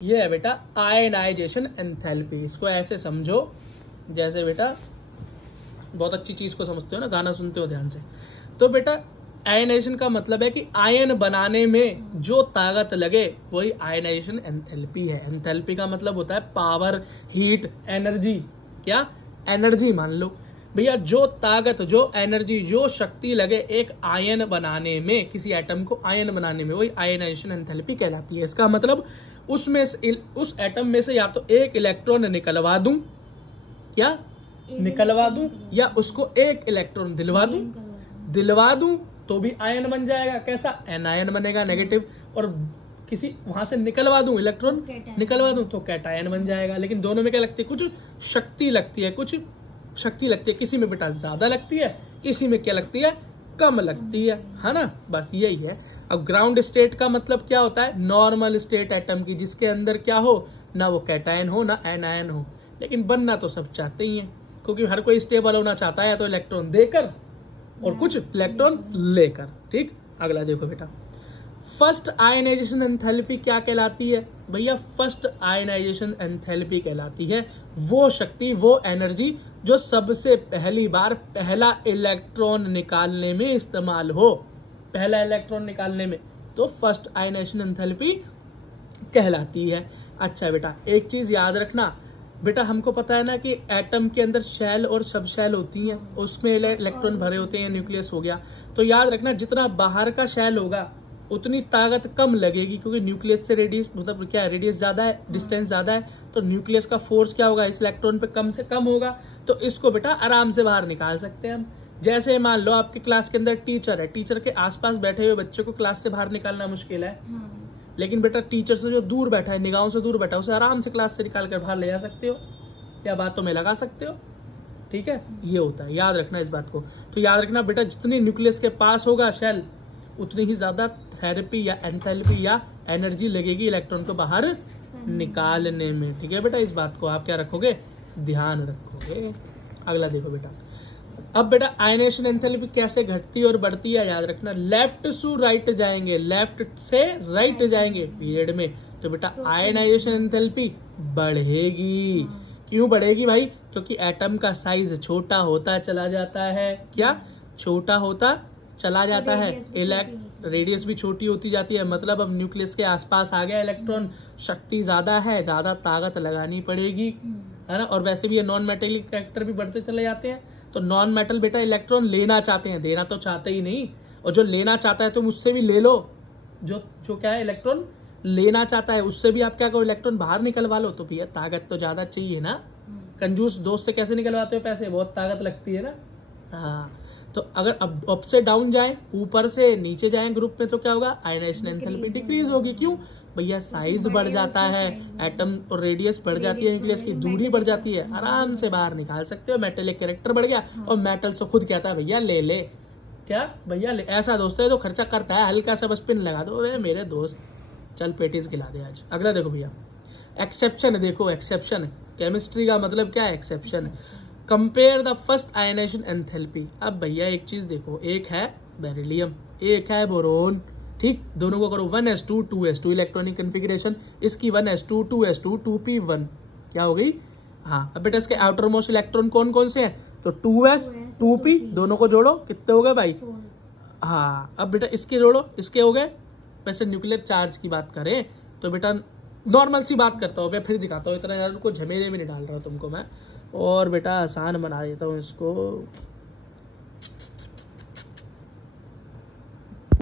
ये है बेटा आयनाइजेशन एंथैल्पी। इसको ऐसे समझो जैसे बेटा बहुत अच्छी चीज को समझते हो ना, गाना सुनते हो ध्यान से। तो बेटा आयनाइजेशन का मतलब है कि आयन बनाने में जो ताकत लगे वही आयनाइजेशन एंथैल्पी है। एंथैल्पी का मतलब होता है पावर, हीट, एनर्जी। क्या? एनर्जी मान लो भैया, जो ताकत, जो एनर्जी, जो शक्ति लगे एक आयन बनाने में, किसी एटम को आयन बनाने में, वही आयनाइजेशन एंथैल्पी कहलाती है। इसका मतलब उसमें से, उस एटम में से या तो एक इलेक्ट्रॉन निकलवा दूं, क्या निकलवा दूं, या उसको एक इलेक्ट्रॉन दिलवा दूं तो भी आयन बन जाएगा। कैसा? एनायन बनेगा, नेगेटिव। और किसी वहां से निकलवा दूं, इलेक्ट्रॉन निकलवा दूं तो कैटायन बन जाएगा। लेकिन दोनों में क्या लगती है? कुछ शक्ति लगती है, कुछ शक्ति लगती है। किसी में बेटा ज्यादा लगती है, किसी में क्या लगती है? कम लगती है ना। बस यही है। अब ग्राउंड स्टेट का मतलब क्या होता है? नॉर्मल स्टेट एटम की, जिसके अंदर क्या हो, ना वो कैटायन हो ना एनायन हो। लेकिन बनना तो सब चाहते ही हैं, क्योंकि हर कोई स्टेबल होना चाहता है, तो इलेक्ट्रॉन देकर और कुछ इलेक्ट्रॉन लेकर। ठीक, अगला देखो बेटा, फर्स्ट आयनाइजेशन एंथैल्पी क्या कहलाती है भैया? फर्स्ट आयनाइजेशन एंथैल्पी कहलाती है वो शक्ति, वो एनर्जी जो सबसे पहली बार पहला इलेक्ट्रॉन निकालने में इस्तेमाल हो। पहला इलेक्ट्रॉन निकालने में, तो फर्स्ट आयनाइजेशन एंथैल्पी कहलाती है। अच्छा बेटा, एक चीज याद रखना बेटा, हमको पता है ना कि एटम के अंदर शेल और सब शेल होती हैं, उसमें इलेक्ट्रॉन भरे होते हैं, न्यूक्लियस हो गया। तो याद रखना जितना बाहर का शेल होगा उतनी ताकत कम लगेगी, क्योंकि न्यूक्लियस से रेडियस, मतलब क्या है, रेडियस ज्यादा है, डिस्टेंस ज्यादा है, तो न्यूक्लियस का फोर्स क्या होगा, इस इलेक्ट्रॉन पे कम से कम होगा। तो इसको बेटा आराम से बाहर निकाल सकते हैं हम। जैसे मान लो आपके क्लास के अंदर टीचर है, टीचर के आसपास बैठे हुए बच्चे को क्लास से बाहर निकालना मुश्किल है, लेकिन बेटा टीचर से जो दूर बैठा है, निगाहों से दूर बैठा है, उसे आराम से क्लास से निकाल कर बाहर ले जा सकते हो। क्या बातों में लगा सकते हो? ठीक है, ये होता है, याद रखना इस बात को। तो याद रखना बेटा, जितनी न्यूक्लियस के पास होगा शेल, उतनी ही ज्यादा थेरेपी या एंथैल्पी या एनर्जी लगेगी इलेक्ट्रॉन को बाहर निकालने में। ठीक है बेटा, इस बात को आप क्या रखोगे? ध्यान रखोगे। अगला देखो बेटा, अब बेटा आयनाइजेशन एंथैल्पी कैसे घटती और बढ़ती है, याद रखना। लेफ्ट टू राइट जाएंगे, लेफ्ट से राइट जाएंगे पीरियड में, तो बेटा आयनाइजेशन एंथैल्पी बढ़ेगी। क्यों बढ़ेगी भाई? क्योंकि एटम का साइज छोटा होता चला जाता है। क्या? छोटा होता चला जाता है। रेडियस भी छोटी होती जाती है, मतलब अब न्यूक्लियस के आसपास आ गया इलेक्ट्रॉन, शक्ति ज्यादा है, ज्यादा ताकत लगानी पड़ेगी, है ना। और वैसे भी ये नॉन मेटेलिक कैरेक्टर भी बढ़ते चले जाते हैं। तो नॉन मेटल बेटा इलेक्ट्रॉन लेना चाहते हैं, देना तो चाहते ही नहीं। और जो लेना चाहता है तुम उससे भी ले लो, जो क्या है, इलेक्ट्रॉन लेना चाहता है उससे भी आप क्या करो, इलेक्ट्रॉन बाहर निकलवा लो। तो भैया ताकत तो ज्यादा चाहिए ना। कंजूस दोस्त से कैसे निकलवाते हो पैसे? बहुत ताकत लगती है ना। हाँ, तो अगर अब अप से डाउन जाए, ऊपर से नीचे जाए ग्रुप में, तो क्या होगा? आयनाइजेशन एंथैल्पी डिक्रीज होगी। क्यों भैया? साइज बढ़ जाता है एटम, और रेडियस बढ़ जाती है, न्यूक्लियस की दूरी बढ़ जाती है, आराम से बाहर निकाल सकते हो। मेटेलिक कैरेक्टर बढ़ गया, और मेटल तो खुद कहता है भैया ले ले। क्या भैया ले? ऐसा दोस्त है तो खर्चा करता है, हल्का सा बस पिन लगा दो, मेरे दोस्त चल पेटीज खिला दे आज। अगला देखो भैया, एक्सेप्शन देखो, एक्सेप्शन केमिस्ट्री का मतलब क्या है? Exception. Compare the first ionization enthalpy. अब भैया एक चीज देखो, एक है बेरिलियम, एक है बोरोन। ठीक, दोनों को करो 1s2 2s2 इलेक्ट्रॉनिक कन्फिग्रेशन। इसकी 1s2 2s2 2p1 क्या हो गई? हाँ, अब बेटा इसके आउटर मोस्ट इलेक्ट्रॉन कौन कौन से हैं? तो 2s 2p, दोनों को जोड़ो, कितने हो गए भाई? हाँ, अब बेटा इसके जोड़ो, इसके हो गए। वैसे न्यूक्लियर चार्ज की बात करें तो बेटा नॉर्मल सी बात करता हूँ, मैं फिर दिखाता हूँ, इतना ज्यादा को झमेले में नहीं डाल रहा तुमको मैं, और बेटा आसान बना देता हूँ इसको।